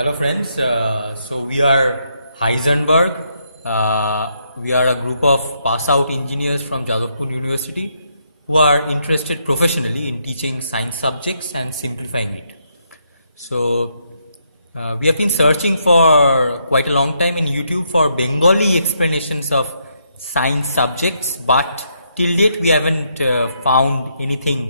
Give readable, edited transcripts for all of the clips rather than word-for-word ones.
Hello friends, so we are Heisenberg. We are a group of pass-out engineers from Jadavpur University who are interested professionally in teaching science subjects and simplifying it. So we have been searching for quite a long time in YouTube for Bengali explanations of science subjects, but till date we haven't found anything.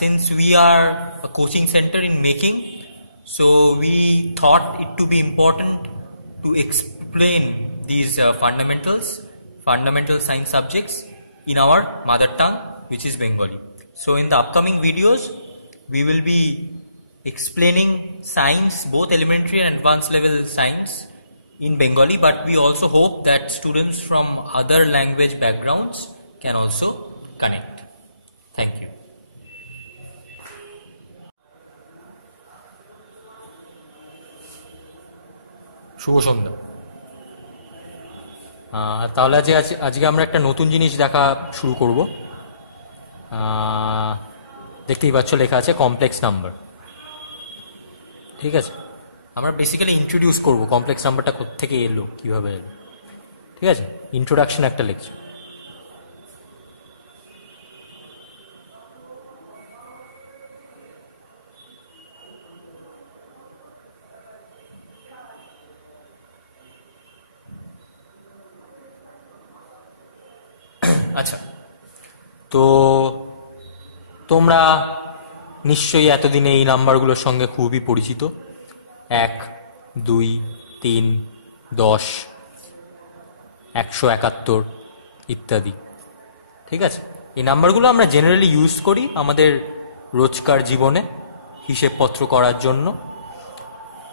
Since we are a coaching center in making, so we thought it to be important to explain these fundamental science subjects in our mother tongue, which is Bengali. So in the upcoming videos, we will be explaining science, both elementary and advanced level science in Bengali, but we also hope that students from other language backgrounds can also connect. Thank you. শুভ সন্ধ্যা। তাহলে আজকে আমরা একটা নতুন জিনিস দেখা শুরু করব। দেখতেই পাচ্ছ লেখা আছে কমপ্লেক্স নাম্বার। ঠিক আছে, আমরা বেসিক্যালি ইন্ট্রোডিউস করব কমপ্লেক্স নাম্বারটা কোত্থেকে এলো, কিভাবে এলো। ঠিক আছে, ইন্ট্রোডাকশন একটা লিখছি। আচ্ছা, তো তোমরা নিশ্চয়ই এতদিনে এই নাম্বারগুলোর সঙ্গে খুবই পরিচিত। 1, 2, 3, 10, 171 ইত্যাদি। ঠিক আছে, এই নাম্বারগুলো আমরা জেনারেলি ইউজ করি আমাদের রোজকার জীবনে হিসেবপত্র করার জন্য।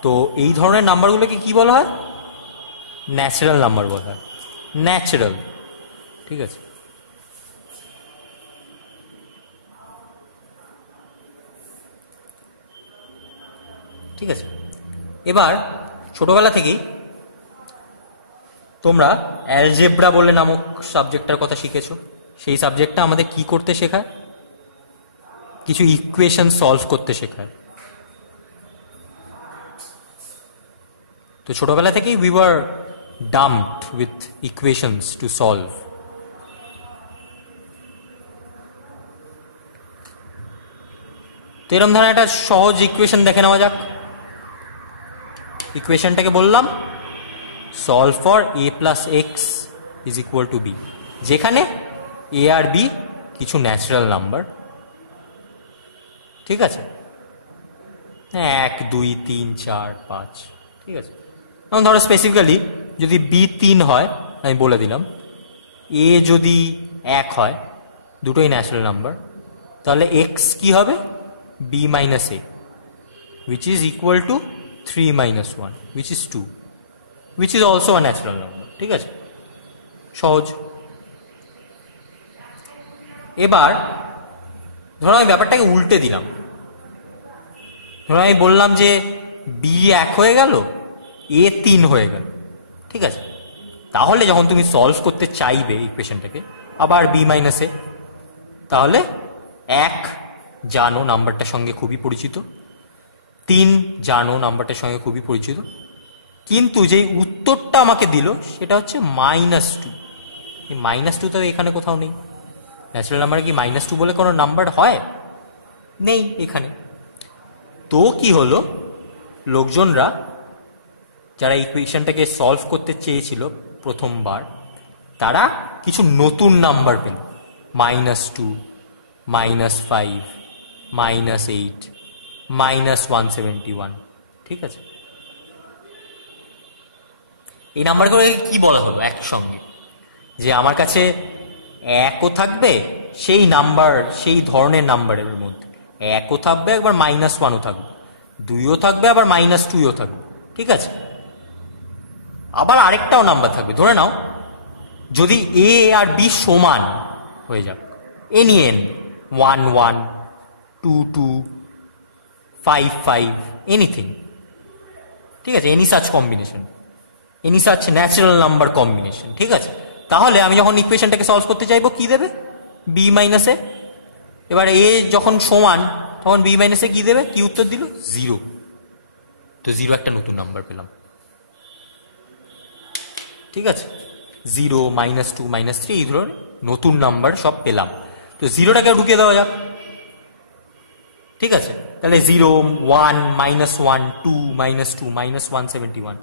তো এই ধরনের নাম্বারগুলোকে কি বলা হয়? ন্যাচারাল নাম্বার বলা হয়। ন্যাচারাল। ঠিক আছে, ঠিক আছে। এবার ছোটবেলা থেকেই তোমরা অ্যালজেব্রা বলে নামক সাবজেক্টটার কথা শিখেছো। সেই সাবজেক্টটা আমাদের কি করতে শেখায়? কিছু ইকুয়েশন সলভ করতে শেখায়। তো ছোটবেলা থেকেই we were dumped with equations to solve. তো এরকম ধরনের একটা সহজ ইকুয়েশন দেখে নেওয়া যাক। ইকুয়েশনটাকে বললাম solve for a plus x is equal to b, যেখানে এ আর বি কিছু ন্যাচারাল নাম্বার। ঠিক আছে, 1, 2, 3, 4, 5। ঠিক আছে, এখন ধরো স্পেসিফিক্যালি যদি বি 3 হয়, আমি বলে দিলাম, এ যদি 1 হয়, দুটোই ন্যাচারাল নাম্বার, তাহলে এক্স কি হবে? b minus a, which is equal to 3 minus 1, which is 2, which is also a natural number. ঠিক আছে, সহজ। এবার ধরো আমি ব্যাপারটাকে উল্টে দিলাম। ধরো আমি বললাম যে b 1 হয়ে গেল, a 3 হয়ে গেল। ঠিক আছে, তাহলে যখন তুমি সলভ করতে চাইবে ইকুয়েশনটাকে, আবার b minus a, তাহলে 1 জানো নাম্বারটার সঙ্গে খুবই পরিচিত, 3 জানো নাম্বারটার সঙ্গে খুবই পরিচিত, কিন্তু যে উত্তরটা আমাকে দিল সেটা হচ্ছে -2। এই -2 তো এখানে কোথাও নেই। ন্যাচারাল নাম্বারে কি -2 বলে কোনো নাম্বার হয়? নেই এখানে। তো কি হলো, লোকজনরা যারা ইকুয়েশনটাকে সলভ করতে চেয়েছিল প্রথমবার, তারা কিছু নতুন নাম্বার পেল। -2, -5, -8, -171। ঠিক আছে, এই নাম্বারগুলোকে কি বলা হলো একসঙ্গে? যে আমার কাছে 1ও থাকবে সেই নাম্বার, সেই ধরনের নাম্বারের মধ্যে 1ও থাকবে, একবার -1ও থাকবে, 2ও থাকবে, আবার -2ও থাকবে। ঠিক আছে, আবার আরেকটাও নাম্বার থাকবে। ধরে নাও যদি এ আর বি সমান হয়ে যাবে, এনি এন, 1, 1, 2, 2, 5, 5, এনিথিং। ঠিক আছে, any such combination, any such natural number combination. ঠিক আছে, তাহলে আমি যখন ইকুয়েশনটাকে সলভ করতে চাইবো কি দেবে? b মাইনাস এ। এবার এ যখন সমান, তখন বি মাইনাসে কি দেবে, কি উত্তর দিল, 0। তো 0 একটা নতুন নাম্বার পেলাম। ঠিক আছে, 0, -2, -3 এই ধরনের নতুন নাম্বার সব পেলাম। তো 0টাকে ঢুকিয়ে দেওয়া যাক। ঠিক আছে, তাহলে 0, 1, -1, 2, -2, -171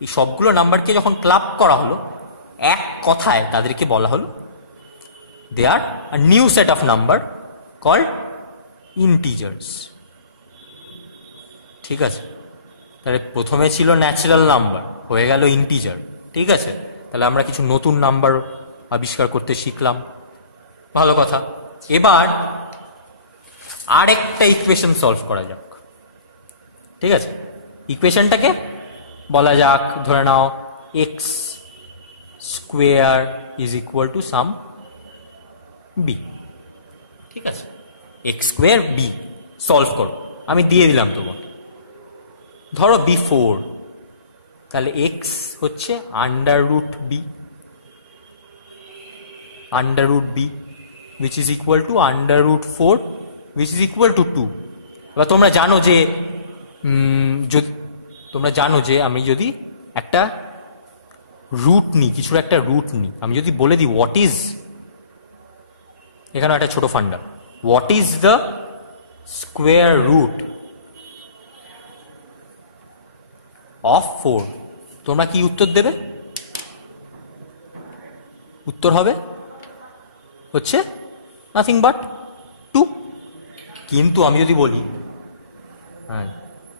এই সবগুলো নাম্বারকে যখন ক্লাব করা হলো, এক কথায় তাদেরকে বলা হলো they are a new set of number called integers. ঠিক আছে, তাহলে প্রথমে ছিল ন্যাচারাল নাম্বার, হয়ে গেল ইন্টিজার। ঠিক আছে, তাহলে আমরা কিছু নতুন নাম্বার আবিষ্কার করতে শিখলাম, ভালো কথা। এবার আরেকটা ইকুয়েশন সলভ করা যাক। ঠিক আছে, ইকুয়েশনটাকে বলা যাক, ধরে নাও x square is equal to some b. ঠিক আছে, এক্স স্কোয়ার বি সলভ করো, আমি দিয়ে দিলাম তোমাকে। ধরো বি4, তাহলে এক্স হচ্ছে √b, √b which is equal to √4 which is equal to 2। এবার তোমরা জানো যে আমি যদি একটা রুট নিই, কিছুর একটা রুট নিই, আমি যদি বলে দিই হোয়াট ইজ, এখানে একটা ছোট ফান্ডা, what is the square root of 4, তোমরা কি উত্তর দেবে? উত্তর হবে হচ্ছে নাথিং বাট 2। কিন্তু আমি যদি বলি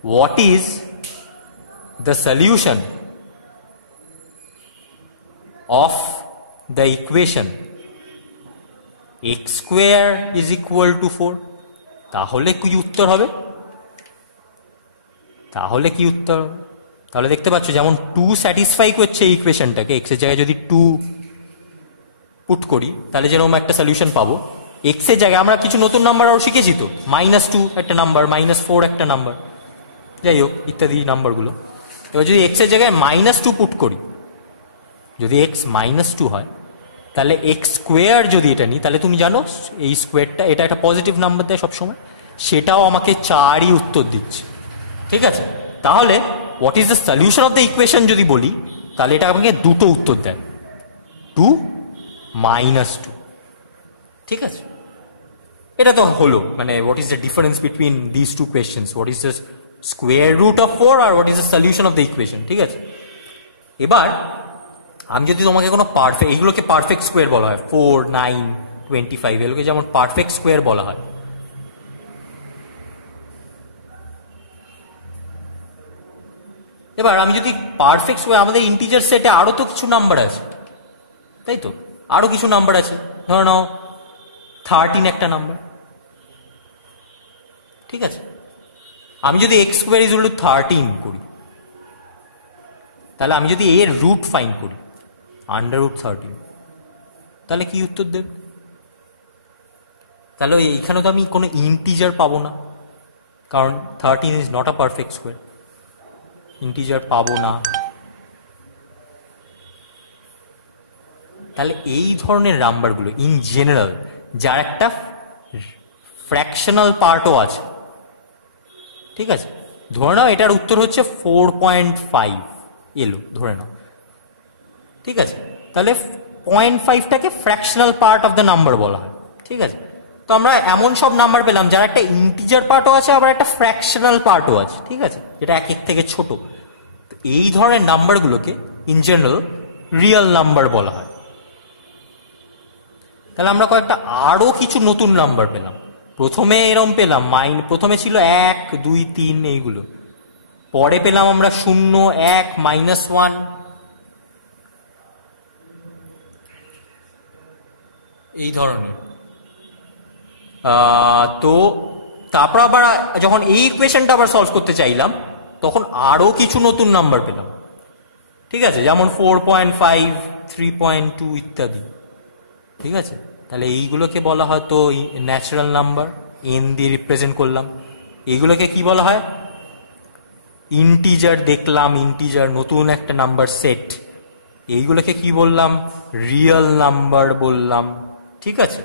what is the solution of the equation x square is equal two 4, তাহলে কি উত্তর হবে? তাহলে দেখতে পাচ্ছ যেমন 2 স্যাটিসফাই করছে এই ইকুয়েশনটাকে, এক্স এর জায়গায় যদি 2 পুট করি তাহলে যেরকম একটা সলিউশন পাবো। এক্স এর জায়গায় আমরা কিছু নতুন নাম্বার আরো শিখেছি তো, -2 একটা নাম্বার, -4 একটা নাম্বার, যাই হোক ইত্যাদি নাম্বারগুলো। এবার যদি এক্স এর জায়গায় -2 পুট করি, যদি এক্স -2 হয়, তাহলে এক্স স্কোয়ার যদি এটা নিই, তাহলে তুমি জানো এই স্কোয়ারটা, এটা একটা পজিটিভ নাম্বার দেয় সবসময়, সেটাও আমাকে 4ই উত্তর দিচ্ছে। ঠিক আছে, তাহলে what is the solution of the equation যদি বলি, তাহলে এটা আমাকে দুটো উত্তর দেয়, 2, -2। ঠিক আছে, এটা তো হলো, মানে what is the difference between this two questions, what is the square root of 4 আর what is the solution of the equation. ঠিক আছে, এবার আমি যদি তোমাকে কোনো পারফেক্ট, এগুলোকে পারফেক্ট স্কোয়ার বলা হয়, 4, 9, 25 এগুলোকে যেমন পারফেক্ট স্কোয়ার বলা হয়। এবার আমি যদি পারফেক্ট স্কোয়ার, আমাদের ইন্টিজার সেটে আরো তো কিছু নাম্বার আছে, তাই তো, আরো কিছু নাম্বার আছে, ধরো নাও 13 একটা নাম্বার। ঠিক আছে, আমি যদি x square is equal two 13 করি, তাহলে আমি যদি এর রুট ফাইন্ড করি √13, তাহলে কি উত্তর দেবে? তাহলে এখানে তো আমি কোনো ইন্টিজার পাবো না, কারণ 13 is not a perfect square, integer পাবো না। তাহলে এই ধরনের নাম্বারগুলো ইন জেনারেল, যার একটা ফ্র্যাকশনাল পার্টও আছে, ঠিক আছে, ধরে নাও এটার উত্তর হচ্ছে 4.5 এলো, ধরে নাও। ঠিক আছে, তাহলে 0.5টাকে fractional part of the number বলা হয়। ঠিক আছে, তো আমরা এমন সব নাম্বার পেলাম যার একটা ইন্টিজার পার্টও আছে, আবার একটা ফ্র্যাকশনাল পার্টও আছে। ঠিক আছে, যেটা এক থেকে ছোট। এই ধরনের নাম্বারগুলোকে ইন জেনারেল রিয়েল নাম্বার বলা হয়। তাহলে আমরা কয়েকটা আরো কিছু নতুন নাম্বার পেলাম। প্রথমে এরম পেলাম প্রথমে ছিল 1, 2, 3 এইগুলো, পরে পেলাম আমরা 0, 1, -1, এই ধরনের। তো তারপর আবার যখন এই ইকুয়েশনটা আবার সলভ করতে চাইলাম, তখন আরো কিছু নতুন নাম্বার পেলাম। ঠিক আছে, যেমন 4.5, 3.2 ইত্যাদি। ঠিক আছে, তাহলে এইগুলোকে বলা হয় তো ন্যাচারাল নাম্বার, n দিয়ে রিপ্রেজেন্ট করলাম। এইগুলোকে কি বলা হয়? ইন্টিজার দেখলাম, ইন্টিজার নতুন একটা নাম্বার সেট। এইগুলোকে কি বললাম? রিয়েল নাম্বার বললাম। ঠিক আছে,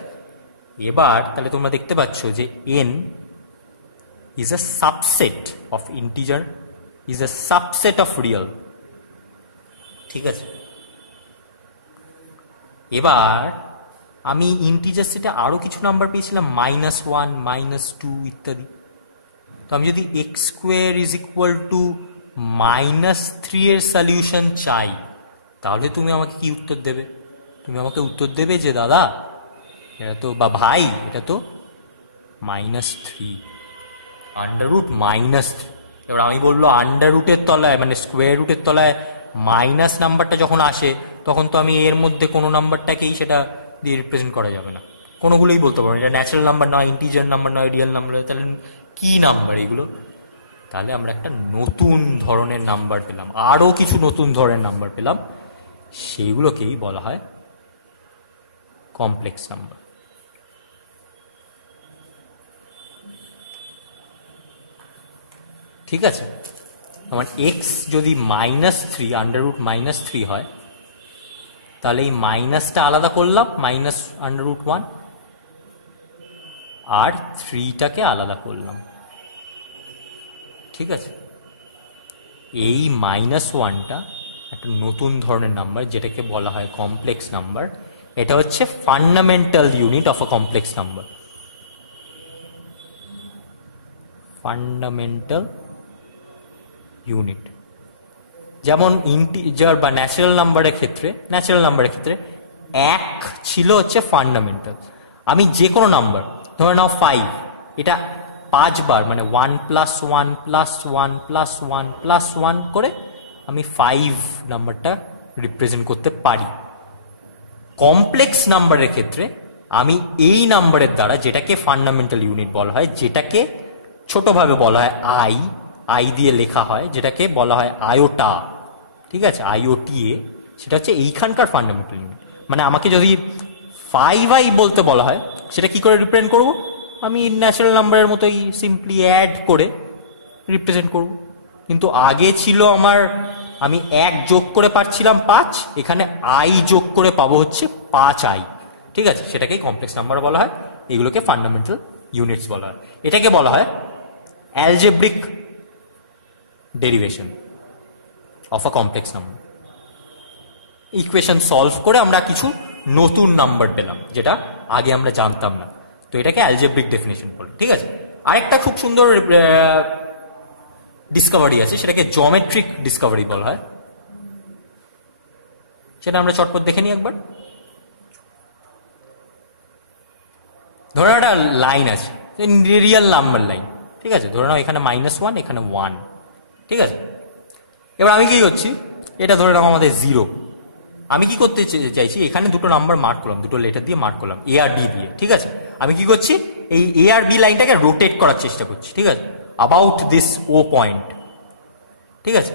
এবার তাহলে তোমরা দেখতে পাচ্ছ যে n is a subset of integer, is a subset of real. ঠিক আছে, এবার আমি ইন্টিজার সেটে আরো কিছু নাম্বার পেয়েছিলাম, -1, -2 ইত্যাদি। তো আমি যদি x square is equal two -3 এর সলিউশন চাই, তাহলে তুমি আমাকে কি উত্তর দেবে? তুমি আমাকে উত্তর দেবে যে দাদা এটা তো, বা ভাই এটা তো -3, আন্ডার রুট -3। এবার আমি বললো আন্ডার রুটের তলায় মানে স্কোয়ার রুটের তলায় মাইনাস নাম্বারটা যখন আসে, তখন তো আমি এর মধ্যে কোনো নাম্বারটাকেই সেটা দিয়ে রিপ্রেজেন্ট করা যাবে না, কোনোগুলোই বলতে পারবো এটা ন্যাচারাল নাম্বার নয়, ইন্টিজার নাম্বার নয়, রিয়েল নাম্বার। তাহলে কি নাম্বার এগুলো? তাহলে আমরা একটা নতুন ধরনের নাম্বার পেলাম, আরো কিছু নতুন ধরনের নাম্বার পেলাম, সেইগুলোকেই বলা হয় কমপ্লেক্স নাম্বার। ঠিক আছে, আমার এক্স যদি -3 আন্ডার রুট -3 হয়, তাহলে এই মাইনাসটা আলাদা করলাম, -√1, আর 3টাকে আলাদা করলাম। ঠিক আছে, এই -1টা একটা নতুন ধরনের নাম্বার, যেটাকে বলা হয় কমপ্লেক্স নাম্বার। এটা হচ্ছে fundamental unit of a complex number. Fundamental unit, যেমন ইন্টিজার বা ন্যাচারাল নাম্বারের ক্ষেত্রে 1 ছিল হচ্ছে ফান্ডামেন্টাল। আমি যে কোনো নাম্বার ধরে নাও 5, এটা 5 বার মানে 1 + 1 + 1 + 1 + 1 করে আমি 5 নাম্বারটা রিপ্রেজেন্ট করতে পারি। কমপ্লেক্স নাম্বারের ক্ষেত্রে আমি এই নাম্বারের দ্বারা, যেটাকে ফান্ডামেন্টাল ইউনিট বলা হয়, যেটাকে ছোটভাবে বলা হয় আই দিয়ে লেখা হয়, যেটাকে বলা হয় আয়োটা, ঠিক আছে, IOTA, সেটা হচ্ছে এইখানকার ফান্ডামেন্টাল ইউনিট। মানে আমাকে যদি 5i বলতে বলা হয়, সেটা কি করে রিপ্রেজেন্ট করব? আমি ন্যাচারাল নাম্বারের মতোই সিম্পলি অ্যাড করে রিপ্রেজেন্ট করব। কিন্তু আগে ছিল আমার, আমি 1 যোগ করে পাচ্ছিলাম 5, এখানে i যোগ করে পাবো হচ্ছে 5i। ঠিক আছে, সেটাকেই কমপ্লেক্স নাম্বার বলা হয়, এগুলোকে ফান্ডামেন্টাল ইউনিটস বলা হয়। এটাকে বলা হয় algebraic derivation of a complex number. Equation solve করে আমরা কিছু নতুন নাম্বার পেলাম, যেটা আগে আমরা জানতাম না। তো এটাকে অ্যালজেব্রিক ডেফিনেশন বলে। ঠিক আছে, আরেকটা খুব সুন্দর ডিসকভারি আছে, সেটাকে জিওমেট্রিক ডিসকভারি বলা হয়। সেটা আমরা চটপট দেখে নিই একবার। ধরে একটা লাইন আছে, রিয়েল নাম্বার লাইন। ঠিক আছে, ধরে নাও এখানে -1, এখানে 1। ঠিক আছে, এবার আমি কি করছি, এটা ধরে নাও আমাদের 0। আমি কি করতে চাইছি, এখানে দুটো নাম্বার মার্ক করলাম, দুটো লেটার দিয়ে মার্ক করলাম, A আর B দিয়ে। ঠিক আছে, আমি কি করছি, এই A আর B লাইনটাকে রোটেট করার চেষ্টা করছি। ঠিক আছে, অ্যাবাউট দিস O পয়েন্ট। ঠিক আছে,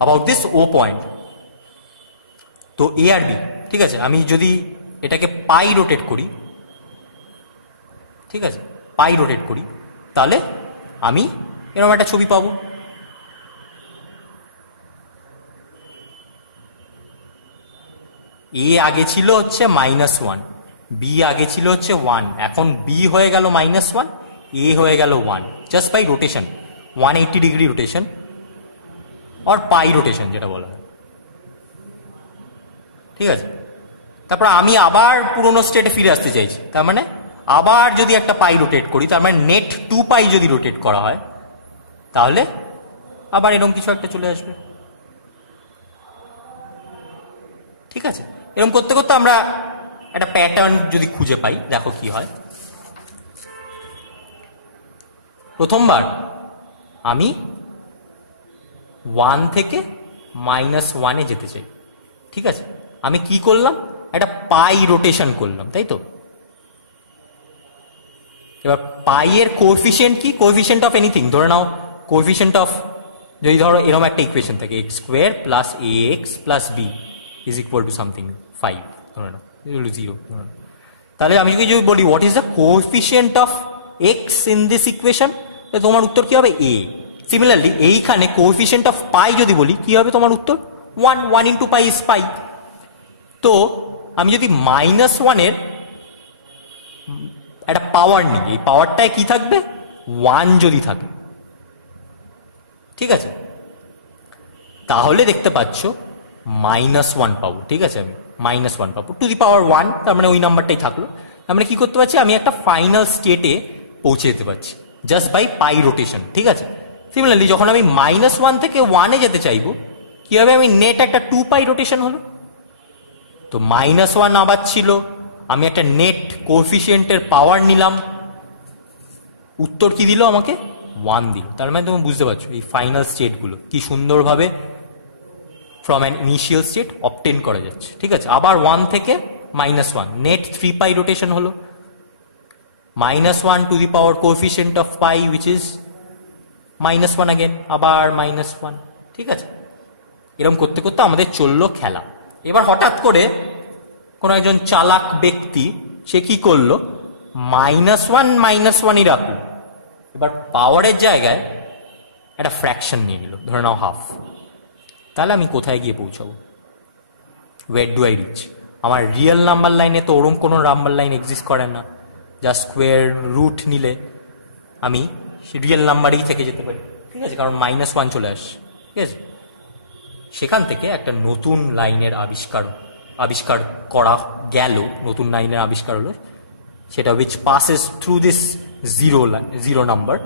অ্যাবাউট দিস O পয়েন্ট। তো A আর B, ঠিক আছে, আমি যদি এটাকে পাই রোটেট করি, ঠিক আছে, পাই রোটেট করি, তাহলে আমি এরকম একটা ছবি পাবো। A আগে ছিল হচ্ছে -1, B আগে ছিল হচ্ছে 1, এখন B হয়ে গেল -1, A হয়ে গেল 1, just by rotation, 180 degree rotation আর পাই রোটেশন যেটা বলা হয়। ঠিক আছে, তারপর আমি আবার পুরোনো স্টেটে ফিরে আসতে চাইছি, তার মানে আবার যদি একটা পাই রোটেট করি, তার মানে নেট 2π যদি রোটেট করা হয়, তাহলে আবার এরকম কিছু একটা চলে আসবে। ঠিক আছে, এরকম করতে করতে আমরা একটা প্যাটার্ন যদি খুঁজে পাই, দেখো কি হয়। প্রথমবার আমি 1 থেকে -1-এ যেতে চাই। ঠিক আছে, আমি কি করলাম, একটা পাই রোটেশন করলাম, তাই তো। এবার পাই এর কোএফিসিয়েন্ট কি, কোএফিসিয়েন্ট অফ এনিথিং, ধরে নাও কোএফিসিয়েন্ট অফ, যদি ধরো এরকম একটা ইকুয়েশন থাকে, x² + ax + b is equal to something 5, ধরে নাও 0, তাহলে আমি যদি বলি what is the coefficient of x in this equation, তোমার উত্তর কি হবে, a। সিমিলারলি এইখানে কোএফিসিয়েন্ট অফ পাই যদি বলি, কি হবে তোমার উত্তর, 1 × π is π। তো আমি যদি -1 এর একটা পাওয়ার নিই, এই পাওয়ারটায় কি থাকবে, 1 যদি থাকে, ঠিক আছে, তাহলে দেখতে পাচ্ছ -1 পাবো। ঠিক আছে, আমি -1 পাবো, টু দি পাওয়ার 1, তার মানে ওই নাম্বারটাই থাকলো। তার মানে কি করতে পারছি, আমি একটা ফাইনাল স্টেটে পৌঁছে যেতে পারছি জাস্ট বাই পাই রোটেশন। ঠিক আছে, সিমিলারলি যখন আমি -1 থেকে 1-এ যেতে চাইবো, কি হবে, আমি নেট একটা 2 পাই রোটেশন হলো। তো -1 আবার ছিল, আমি একটা নেট কোএফিসিয়েন্টের পাওয়ার নিলাম, উত্তর কি দিল আমাকে, 1 দিল। তার মানে তুমি বুঝতে পারছো এই ফাইনাল স্টেটগুলো কি সুন্দরভাবে from an initial state obtain করা যাচ্ছে। ঠিক আছে, আবার 1 থেকে -1, নেট 3 পাই রোটেশন হলো, -1 two the power coefficient of pi which is -1 again, আবার -1। ঠিক আছে, এরকম করতে করতে আমাদের চললো খেলা। এবার হঠাৎ করে কোন একজন চালাক ব্যক্তি সে কি করলো, -1 রাখলো, এবার পাওয়ারের জায়গায় একটা ফ্র্যাকশন নিয়ে নিল, ধরে নাও হাফ। তাহলে আমি কোথায় গিয়ে পৌঁছাবো, ওয়ের ডু আই রিচ? আমার রিয়েল নাম্বার লাইনে তো ওরম কোনো নাম্বার লাইন এক্সিস্ট করে না, যা স্কোয়ার রুট নিলে আমি রিয়েল নাম্বারেই থেকে যেতে পারি। ঠিক আছে, কারণ -1 চলে আসছে। ঠিক আছে, সেখান থেকে একটা নতুন লাইনের আবিষ্কার করা গেল, নতুন লাইনের আবিষ্কার হলো, সেটা which passes through this zero number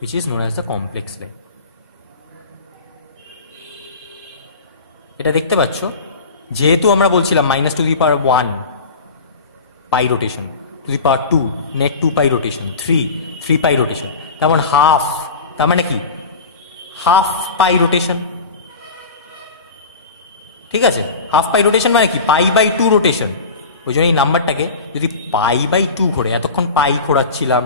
which is known as the complex line. এটা দেখতে পাচ্ছ, যেহেতু আমরা বলছিলাম -1 pi rotation, to the power 2 নেট 2 পাই রোটেশন, 3 পাই রোটেশন, তেমন হাফ, তার মানে কি হাফ পাই রোটেশন। ঠিক আছে, হাফ পাই রোটেশন মানে কি π/2 রোটেশন। ওই জন্য এই নাম্বারটাকে যদি π/2 ঘোরে, এতক্ষণ পাই ঘোরাচ্ছিলাম,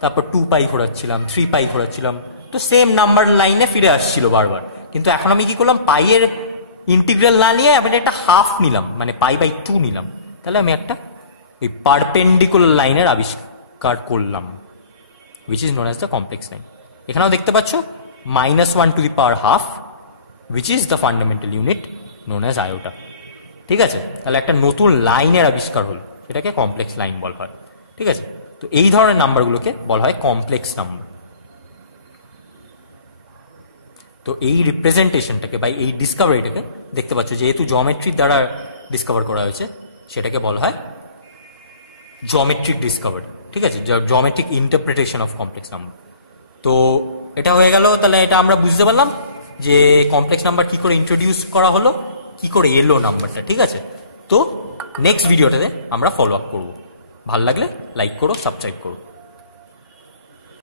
তারপর 2 পাই ঘোরাচ্ছিলাম, 3 পাই ঘোরাচ্ছিলাম, তো সেম নাম্বার লাইনে ফিরে আসছিল বারবার। কিন্তু এখন আমি কি করলাম, পাইয়ের ইন্টিগ্রাল না নিয়ে আমি একটা হাফ নিলাম, মানে π/2 নিলাম। তাহলে আমি একটা ওই পারপেন্ডিকুলার লাইনের আবিষ্কার করলাম, which is known as the complex line. এখানেও দেখতে পাচ্ছ -1 to the power half, which is the fundamental unit known as iota. ঠিক আছে, তাহলে একটা নতুন লাইনের আবিষ্কার হলো, সেটাকে কমপ্লেক্স লাইন বলা হয়। ঠিক আছে, তো এই ধরনের নাম্বারগুলোকে বলা হয় কমপ্লেক্স নাম্বার। তো এই রিপ্রেজেন্টেশনটাকে বা এই ডিসকভারিটাকে দেখতে পাচ্ছ, যেহেতু জিওমেট্রির দ্বারা ডিসকভার করা হয়েছে, সেটাকে বলা হয় জিওমেট্রিক ডিসকভারি। ঠিক আছে, geometric interpretation of complex number. তো এটা হয়ে গেল, তাহলে এটা আমরা বুঝতে পারলাম যে কমপ্লেক্স নাম্বার কি করে ইন্ট্রোডিউস করা হলো, কি করে এলো নাম্বারটা। ঠিক আছে, তো নেক্সট ভিডিওটাতে আমরা ফলো আপ করবো। ভালো লাগলে লাইক করো, সাবস্ক্রাইব করো।